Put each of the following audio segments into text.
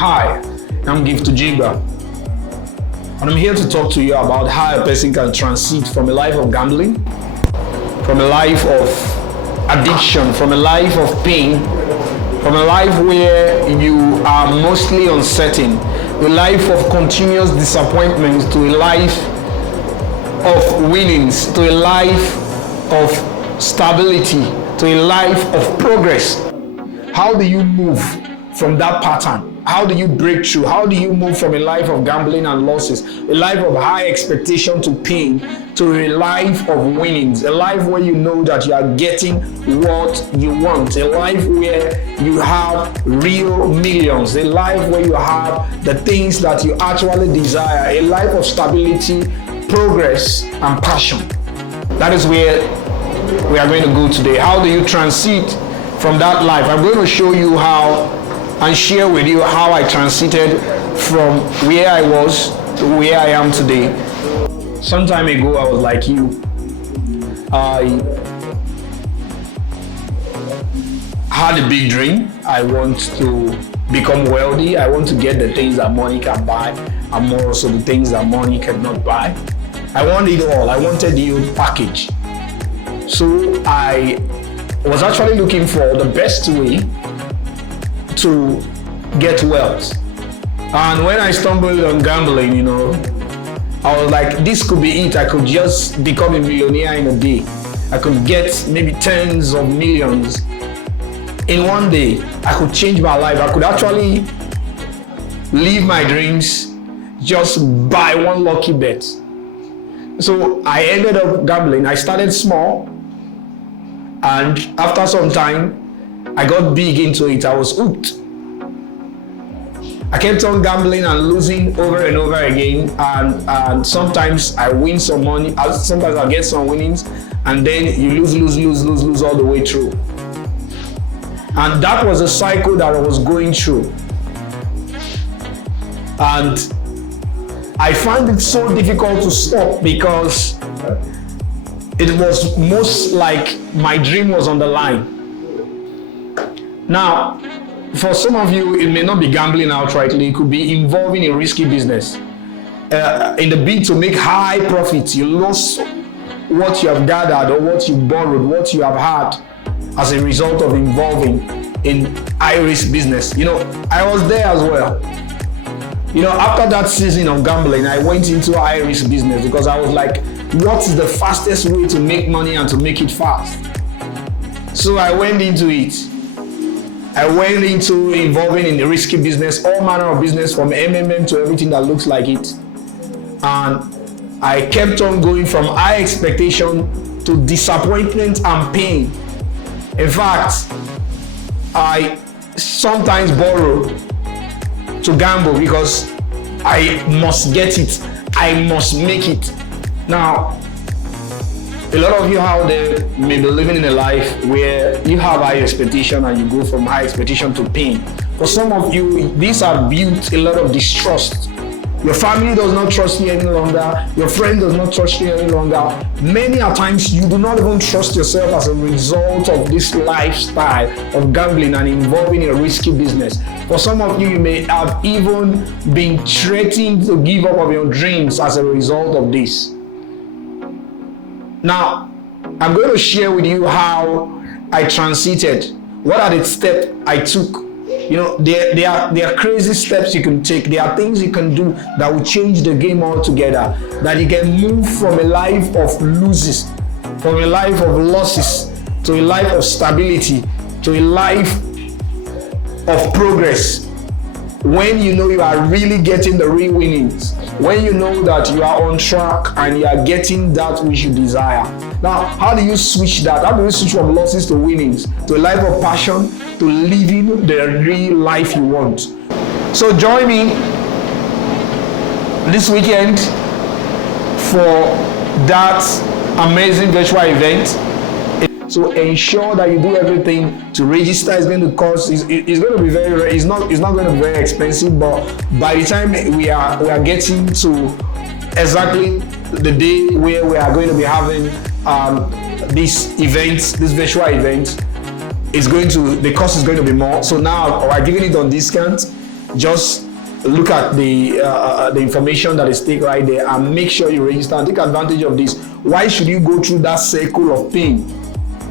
Hi, I'm Gift to Jiba, and I'm here to talk to you about how a person can transit from a life of gambling, from a life of addiction, from a life of pain, from a life where you are mostly uncertain, a life of continuous disappointments, to a life of winnings, to a life of stability, to a life of progress. How do you move from that pattern? How do you break through? How do you move from a life of gambling and losses, a life of high expectation to pain, to a life of winnings, a life where you know that you are getting what you want, a life where you have real millions, a life where you have the things that you actually desire, a life of stability, progress, and passion? That is where we are going to go today. How do you transit from that life? I'm going to show you how and share with you how I transited from where I was to where I am today. Some time ago, I was like you. I had a big dream. I want to become wealthy. I want to get the things that money can buy, and more also the things that money cannot buy. I wanted it all. I wanted the whole package. So I was actually looking for the best way to get wealth. And when I stumbled on gambling, I was like, this could be it. I could just become a millionaire in a day. I could get maybe tens of millions in one day. I could change my life. I could actually live my dreams just by one lucky bet. So I ended up gambling. I started small, and after some time, I got big into it. I was hooked. I kept on gambling and losing over and over again, and sometimes I win some money, sometimes I get some winnings, and then you lose all the way through. And that was a cycle that I was going through. And I find it so difficult to stop because it was most like my dream was on the line. Now, for some of you, it may not be gambling outrightly. It could be involving a risky business. In the bid to make high profits, you lost what you have gathered or what you borrowed, what you have had as a result of involving in high-risk business. I was there as well. After that season of gambling, I went into high-risk business because I was like, what's the fastest way to make money and to make it fast? So I went into it. I went into involving in the risky business, all manner of business, from MMM to everything that looks like it. And I kept on going from high expectation to disappointment and pain. In fact, I sometimes borrow to gamble because I must get it. I must make it. Now, a lot of you out there may be living in a life where you have high expectation and you go from high expectation to pain. For some of you, these have built a lot of distrust. Your family does not trust you any longer. Your friend does not trust you any longer. Many a times, you do not even trust yourself as a result of this lifestyle of gambling and involving in a risky business. For some of you, you may have even been threatened to give up on your dreams as a result of this. Now, I'm going to share with you how I transited. What are the steps I took? There are crazy steps you can take. There are things you can do that will change the game altogether. That you can move from a life of losses, from a life of losses, to a life of stability, to a life of progress. When you know you are really getting the real winnings, when you know that you are on track and you are getting that which you desire. Now, how do you switch that? How do you switch from losses to winnings, to a life of passion, to living the real life you want? So join me this weekend for that amazing virtual event. So ensure that you do everything to register. It's going to cost. It's going to be very. It's not going to be very expensive. But by the time we are getting to exactly the day where we are going to be having this event, this virtual event, the cost is going to be more. So now we're giving it on discount. just look at the information that is stated right there and make sure you register and take advantage of this. Why should you go through that circle of pain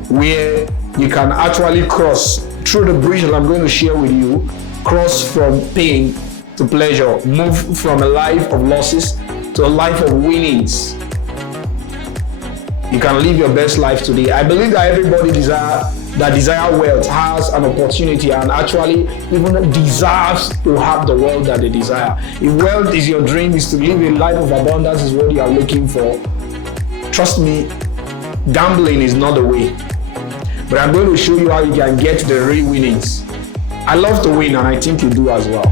where you can actually cross through the bridge that I'm going to share with you, cross from pain to pleasure, move from a life of losses to a life of winnings? You can live your best life today. I believe that everybody that desire wealth has an opportunity and actually even deserves to have the wealth that they desire. If wealth is your dream, is to live a life of abundance is what you are looking for, trust me, gambling is not the way. But I'm going to show you how you can get the real winnings. I love to win, and I think you do as well.